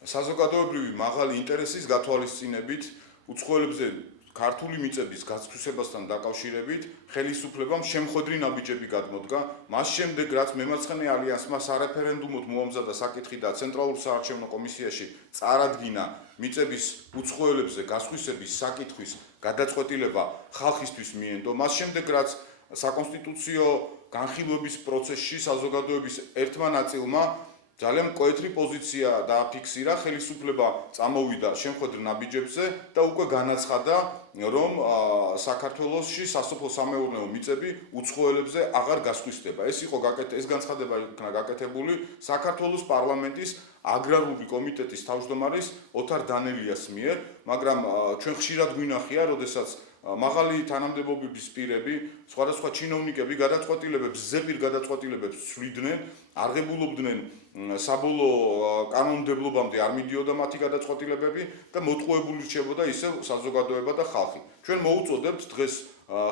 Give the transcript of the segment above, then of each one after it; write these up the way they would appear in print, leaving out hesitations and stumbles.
საზოგადოებრივი მაღალი ინტერესის გათვალისწინებით უცხოელებზე ქართული მიწების გასცვისებასთან დაკავშირებით ხელისუფლებამ შემხვედრი ნაბიჯები გადმოდგა. მას შემდეგ, რაც მემარცხენე ალიანსმა სარეფერენდუმოდ მოამზადა საკითხი და ცენტრალურ საარჩევნო კომისიაში წარადგინა მიწების უცხოელებზე გასცვისების საკითხის გადაწყვეტილება ხალხისთვის მიენდო. მას შემდეგ, რაც საკონსტიტუციო განხილვების პროცესში საზოგადოების ერთმა ნაწილმა ძალიან მკვეთრი პოზიცია დააფიქსირა, ხელისუფლება წამოვიდა შემხვედრ ნაბიჯებზე და უკვე განაცხადა, რომ საქართველოში სასოფლო-სამეურნეო მიწები უცხოელებზე აღარ გასცვისდება. ეს განცხადება იქნა გაკეთებული საქართველოს პარლამენტის აგრარული კომიტეტის თავმჯდომარის ოთარ დანელიას მიერ, მაგრამ ჩვენ ხშირად გვინახია, როდესაც მაღალი თანამდებობების პირები, სხვადასხვა ჩინოვნიკები გადაწყვეტილებებს, ზეპირ გადაწყვეტილებებს ცვლიდნენ, აღებულობდნენ საბოლოო კანონმდებლობამდე არ მიდიოდა მათი გადაწყვეტილებები და მოტყუებული რჩებოდა ისევ საზოგადოება და ხალხი. ჩვენ მოუწოდებთ დღეს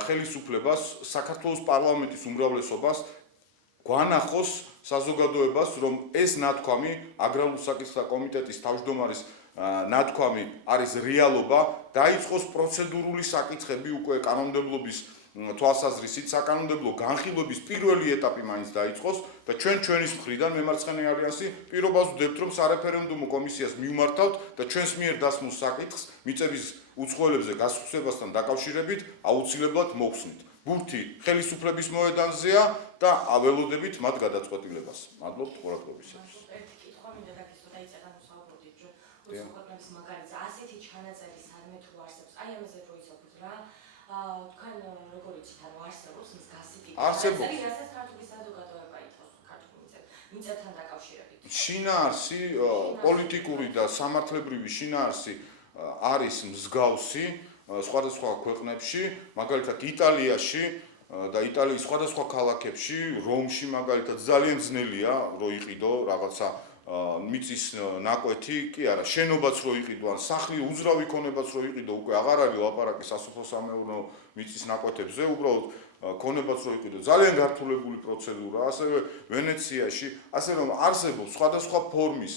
ხელისუფლებას, საქართველოს პარლამენტის უმრავლესობას გვანახოს საზოგადოებას, რომ ეს ნათქვამი აგრარულ საკითხთა კომიტეტის თავმჯდომარის ნათქვამი არის რეალობა, დაიწყოს პროცედურული საკითხები უკვე კანონმდებლობის თვალსაზრისით, საკანონმდებლო განხილვების პირველი ეტაპი მაინც დაიწყოს და ჩვენის მხრიდან მემარცხენე ალიანსი პირობას ვდებთ, რომ სარეფერენდუმო კომისიას მივმართავთ და ჩვენს მიერ დასმულ საკითხს მიწების უცხოელებზე გასცვისებასთან დაკავშირებით აუცილებლად მოვხსნით. ბურთი ხელისუფლების მოედანზეა და ველოდებით მათ გადაწყვეტილებას. მადლობთ ყურადღებისათვის. უცხოელების მაგალითად ასეთი ჩანაწერი საერთოდ რო არსებობს, აი ამაზე რო იცოდნენ რა, თქვენ როგორ იცით, ანუ არსებობს ის გასიტი. არსებობს. რასაც ქართული საზოგადოება ითხოვს ქართულ მიწებთან დაკავშირებით. შინაარსი, პოლიტიკური და სამართლებრივი შინაარსი არის მსგავსი სხვადასხვა ქვეყნებში, მაგალითად იტალიაში და იტალიის სხვადასხვა ქალაქებში, რომში მაგალითად ძალიან ძნელია რო იყიდო რაღაცა მიწის ნაკვეთი, კი არა, შენობაც რო იყიდო, ან სახლი უძრავი ქონებაც რო იყიდო, უკვე აღარ არის ლაპარაკი სასოფლო-სამეურნეო მიწის ნაკვეთებზე, უბრალოდ ქონებაც რო იყიდო, ძალიან გართულებული პროცედურაა, ასევე ვენეციაში, ასე რომ არსებობს სხვადასხვა ფორმის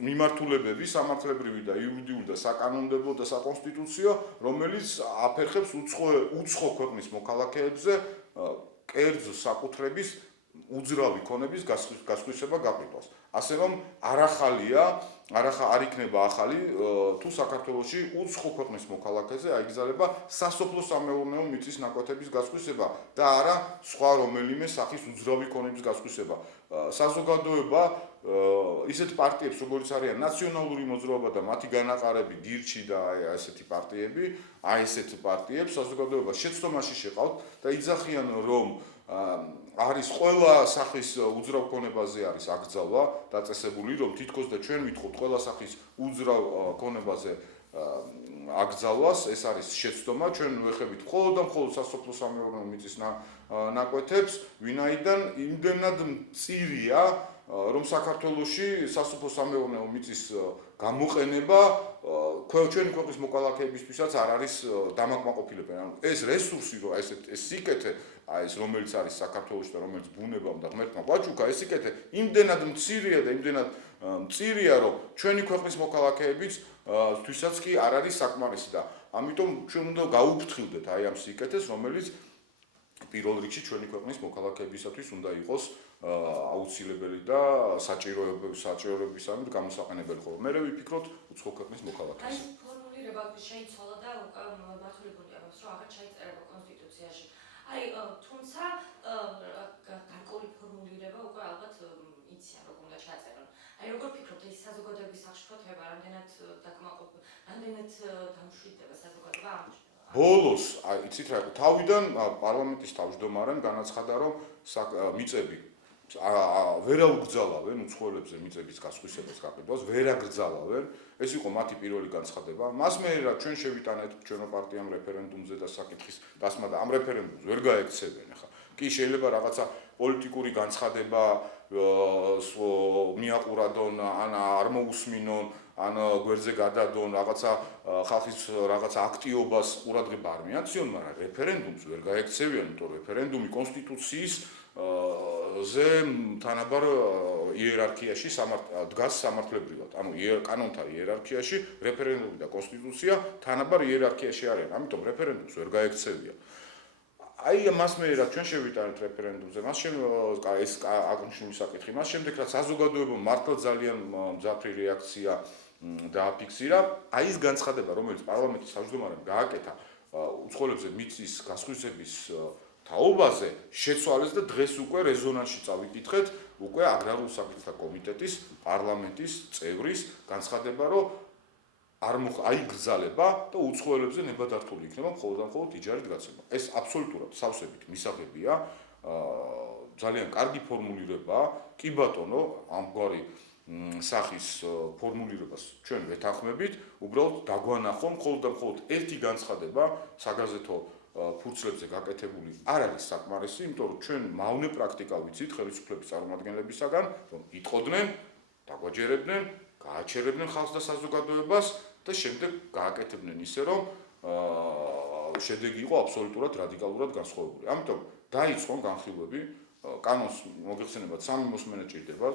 მიმართულებები, სამართლებრივი და იურიდიული და საკანონმდებლო და საკონსტიტუციო, რომელიც აფერხებს უცხო ქვეყნის მოქალაქეებზე კერძო საკუთრების უძრავი ქონების გასცვისება გაყიდვას. ასე რომ არ იქნება ახალი თუ საქართველოში უცხო ქვეყნის მოქალაქეზე აიგზავნება სასოფლო-სამეურნეო მიწის ნაკვეთების გასცვისება და არა სხვა რომელიმე სახის უძრავი ქონების გასცვისება. საზოგადოება ისეთ პარტიებს, როგორც არიან ნაციონალური მოძრაობა და მათი განაყარები დირჩი და ესეთი პარტიები, ესეთ პარტიებს საზოგადოება შეცდომაში შეყავთ და იძახიან, რომ არის ყველა სახის უძრავ ქონებაზე არის აკრძალვა დაწესებული, რომ თითქოს და ჩვენ ვითხოვთ ყველა სახის უძრავ ქონებაზე აკრძალვას, ეს არის შეცდომა, ჩვენ ვეხებით მხოლოდ და მხოლოდ სასოფლო-სამეურნეო მიწის ნაკვეთებს, ვინაიდან იმდენად მწირია, რომ საქართველოში სასოფლო-სამეურნეო მიწის გამოყენება ჩვენი ქვეყნის მოქალაქეებისთვისაც არ არის დამაკმაყოფილებელი. ეს რესურსი, რომ ეს სიკეთე ეს რომელიც არის საქართველოში და რომელიც ბუნებამ და ღმერთმა გვაჩუქა, ეს სიკეთე იმდენად მცირეა და იმდენად მწირია, რომ ჩვენი ქვეყნის მოქალაქეებიც თვისაც კი არ არის საკმარისი და ამიტომ ჩვენ უნდა გაუფრთხილდეთ აი ამ სიკეთეს, რომელიც პირველ რიგში ჩვენი ქვეყნის მოქალაქეებისათვის უნდა იყოს აუცილებელი და საჭიროებისამით გამოსაყენებელი ხოლმე. მე ვიფიქროთ უცხო ქვეყნის მოქალაქეს. აი ფორმულირება შეიცვალა და მართული ამას რომ აღარ ჩაიწერება კონსტიტუციაში. აი თუმცა გარკვეული ფორმულირება უკვე ალბათ იციან როგორ უნდა ჩაწერონ. აი როგორ ფიქრობთ ეს საზოგადოების აღშფოთება რამდენად დამშვიდდება საზოგადოება ამაში? ბოლოს, იცით რა, თავიდან პარლამენტის თავმჯდომარემ განაცხადა, რომ მიწები ვერ აუგზავენ უცხოელებზე მიწების გასცვისებას გაყიდვას, ვერ აკრძალავენ. ეს იყო მათი პირველი განცხადება. მას მერე ჩვენ შევიტანეთ ჩვენო პარტიამ რეფერენდუმზე და საკითხის დასმა და ამ რეფერენდუმს ვერ გაექცევენ ახლა. კი შეიძლება რაღაცა პოლიტიკური განცხადება მიაყურადონ, ან არ მოусმინონ, ან გვერდზე გადადონ, რაღაცა ხალხის რაღაცა აქტიობას ყურადღება არ მიაქციონ, მაგრამ რეფერენდუმს ვერ გაექცევიან, იმიტომ რეფერენდუმი კონსტიტუციის ზე თანაბარ იერარქიაში დგას სამართლებრივად. ანუ კანონთა იერარქიაში რეფერენდუმი და კონსტიტუცია თანაბარ იერარქიაში არიან. ამიტომ რეფერენდუმს ვერ გაექცევია. აი მას მე რა ჩვენ შევიტანეთ რეფერენდუმზე, მას ეს აღნიშნული საკითხი, მას შემდეგ რაც საზოგადოებამ მართლა ძალიან მძაფრი რეაქცია დააფიქსირა, აი ეს განცხადება, რომელიც პარლამენტის თავმჯდომარემ გააკეთა უცხოელებზე მიწის გასხვისების თაობაზე, შეცვალეს და დღეს უკვე რეზონანსში წავიკითხეთ უკვე აგრარულ საკითხთა კომიტეტის პარლამენტის წევრის განცხადება, რომ არ აიგრძალება და უცხოელებზე ნებადართული იქნება მხოლოდ და მხოლოდ იჯარით გაცემა. ეს აბსოლუტურად სავსებით მისაღებია, ძალიან კარგი ფორმულირებაა. კი ბატონო, ამგვარი სახის ფორმულირებას ჩვენ ვეთანხმებით, უბრალოდ დაგვანახო მხოლოდ და მხოლოდ ერთი განცხადება საგაზეთო ფურცლებზე გაკეთებული არ არის საკმარისი, იმიტომ რომ ჩვენ მავნე პრაქტიკა ვიცით ხელისუფლების წარმომადგენლებისაგან, რომ იტყოდნენ, დაგვაჯერებდნენ, გააჩერებდნენ ხალხს და საზოგადოებას და შემდეგ გააკეთებდნენ ისე, რომ შედეგი იყო აბსოლუტურად რადიკალურად განსხვავებული. ამიტომ დაიწყო განხილვები, კანონს მოგეხსენებათ სამი მოსმენა ჭირდება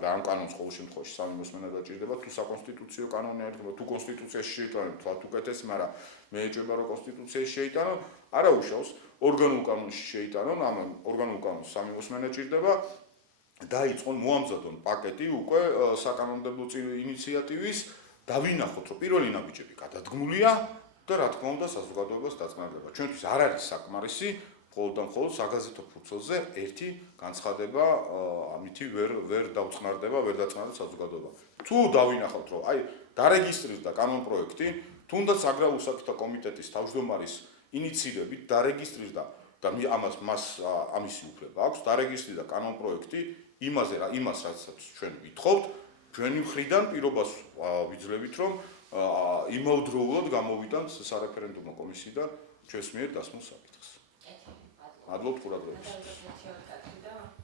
და ამ კანონს ყოველ შემთხვევაში სამი მოსმენა დაჭირდება, თუ საკონსტიტუციო კანონი არის, თუ კონსტიტუციაში შეიტანოთ, თქვათ უკეთესი, მაგრამ მე ეჭვება რომ კონსტიტუციაში შეიტანონ, არა უშავს, ორგანულ კანონში შეიტანონ, ამ ორგანულ კანონს სამი მოსმენა ჭირდება. დაიწყონ მოამზადონ პაკეტი უკვე საკანონმდებლო ინიციატივის, დავინახოთ, რომ პირველი ნაბიჯები გადადგმულია და რა თქმა უნდა საზოგადოებას დაწყნარდება. ჩვენთვის არ არის საკმარისი მხოლოდ და მხოლოდ საგაზეთო ფურცელზე ერთი განცხადება, ამითი ვერ დავწყნარდება, ვერ დაწყნარდება საზოგადოება. თუ დავინახავთ, რომ აი დარეგისტრირდა კანონპროექტი, თუნდაც აგრარულ საკითხთა კომიტეტის თავმჯდომარის ინიციირებით დარეგისტრირდა და ამისი უფლება აქვს, დარეგისტრირდა კანონპროექტი იმას რასაც ჩვენ ვითხოვთ, ჩვენი მხრიდან პირობას ვიძლევით, რომ იმავდროულად გამოვიტანთ სარეფერენდუმო კომისიიდან ჩვენს მიერ დასმულ საკითხს. მადლობთ ყურადღებისთვის.